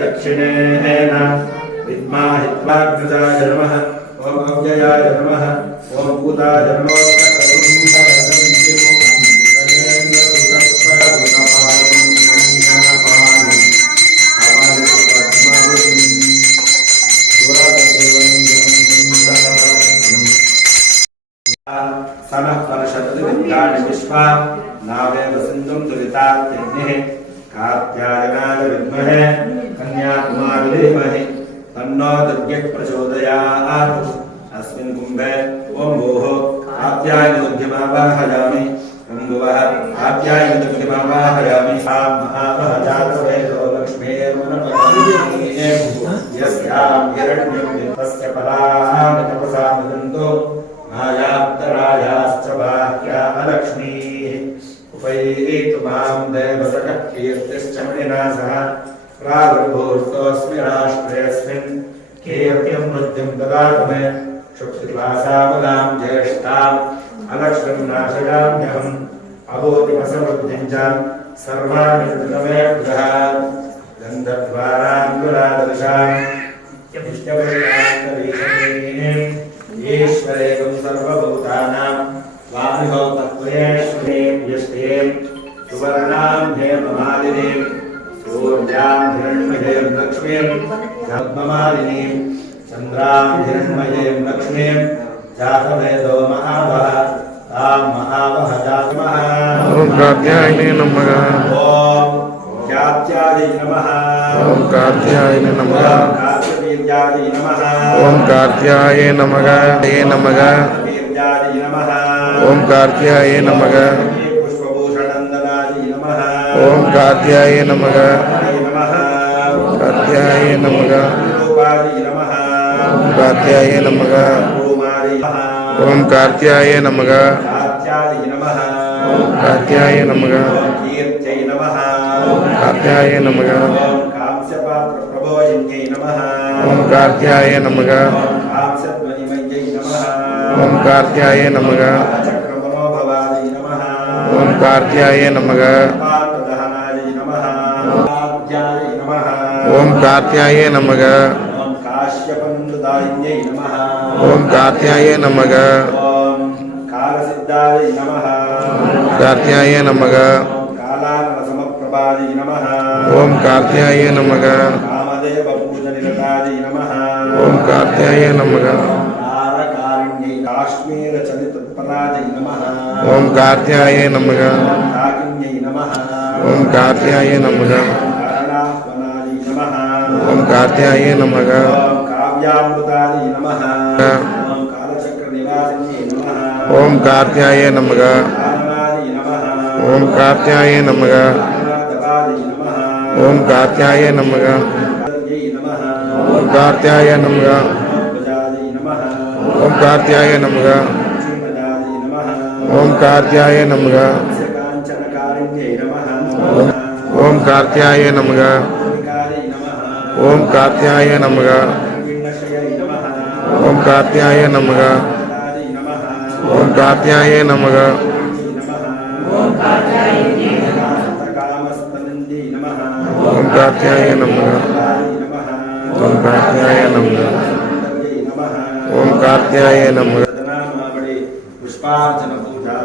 दक्षिणेन विद्माहित्वाग्रजाय नमः ओम अव्ययाय नमः ओम भूताय नमः सनः परषद्विद्यानि विश्वा नावेव सिन्धुं दुरितात्यग्निः कात्यायनाय विद्महे कन्याकुमारी धीमहि तन्नो दुर्गे प्रचोदयात् अस्मिन् कुम्भे ओम भूः कात्यायनदुर्गमावाहयामि ओम भुवः कात्यायनदुर्गमावाहयामि महामहजातवेदो लक्ष्मीर्मनपतिः यस्यां हिरण्यं तस्य फलानि तपसा नुदन्तो मायाप्तरायाश्च बाह्या अलक्ष्मीः उपैतु मां देवसखः कीर्तिश्च मणिना सह प्रागुर्भूर्तोऽस्मि राष्ट्रेऽस्मिन् कीर्तिं वृद्धिं ददातु मे शुक्तिक्लासाबलां ज्येष्ठाम् अलक्ष्मीं नाशयाम्यहम् अभूतिमसमृद्धिं च सर्वाणि मे गृहात् गन्धद्वाराङ्गुलादर्शाम् ईश्वरेकं सर्वभूतानां स्वामिहो तत्त्वयेश्वरीं यष्टीं सुवर्णां हेममालिनीं सूर्यां हिरण्मयीं लक्ष्मीं पद्ममालिनीं चन्द्रां हिरण्मयीं लक्ष्मीं जातवेदो महावः तां महावः जातमः ओम कात्यायने नमः ओम कात्याय नमः ओम कात्यायने नमः कात्याय नमः ओम कात्याय नमः ये नमः ओम कात्याय नमः पुष्पभूषणन्दनाय नमः ओम कात्याय नमः कात्याय नमः कात्याय नमः ओम कात्याय नमः कात्याय नमः कीर्त्यै नमः कात्याय नमः कांस्यपात्रप्रभोजिन्यै नमः ओम कात्याय नमः कांस्यध्वनिमय्यै नमः ओम कात्याय नमः चक्रमनोभवायै नमः ओम कात्याय नमः पात्रदहनाय नमः कात्याय नमः ओम कात्याय नमः ओम काश्यपनन्ददायिन्यै नमः ओम कात्याय नमः ओम कालसिद्धाय नमः कात्याय नमः कालानलसमप्रभायै नमः ओम कात्याय नमः कामदेवपूजनिरतायै नमः ओम कात्याय नमः तारकारिण्यै काश्मीरचलितत्परायै नमः ओम कात्याय नमः काकिन्यै नमः ओम कात्याय नमः करणाह्वनायै नमः ओम कात्याय नमः ओम काव्यामृतायै नमः ओम कालचक्रनिवासिन्यै नमः ओम कात्याय नमः कालनायै नमः ओम कात्याय नमः कालदवायै नमः ओम कात्याय नमः यै नमः ओम कात्याय नमः प्रजायै नमः ओम कात्याय नमः श्रीमदायै नमः ओम कात्याय नमः काञ्चनकारिण्यै नमः ओम कात्याय नमः कालिकायै नमः ओम कात्याय नमः विण्णशयै नमः ओम कात्याय नमः कालिकायै नमः ओम कात्याय नमः ओम कामस्तनन्दी नमः ओम कात्याय नमः नमः ओम कात्याय नमः नमः ओम कात्याय नमः तदनामावळि पुष्पार्चन पूजां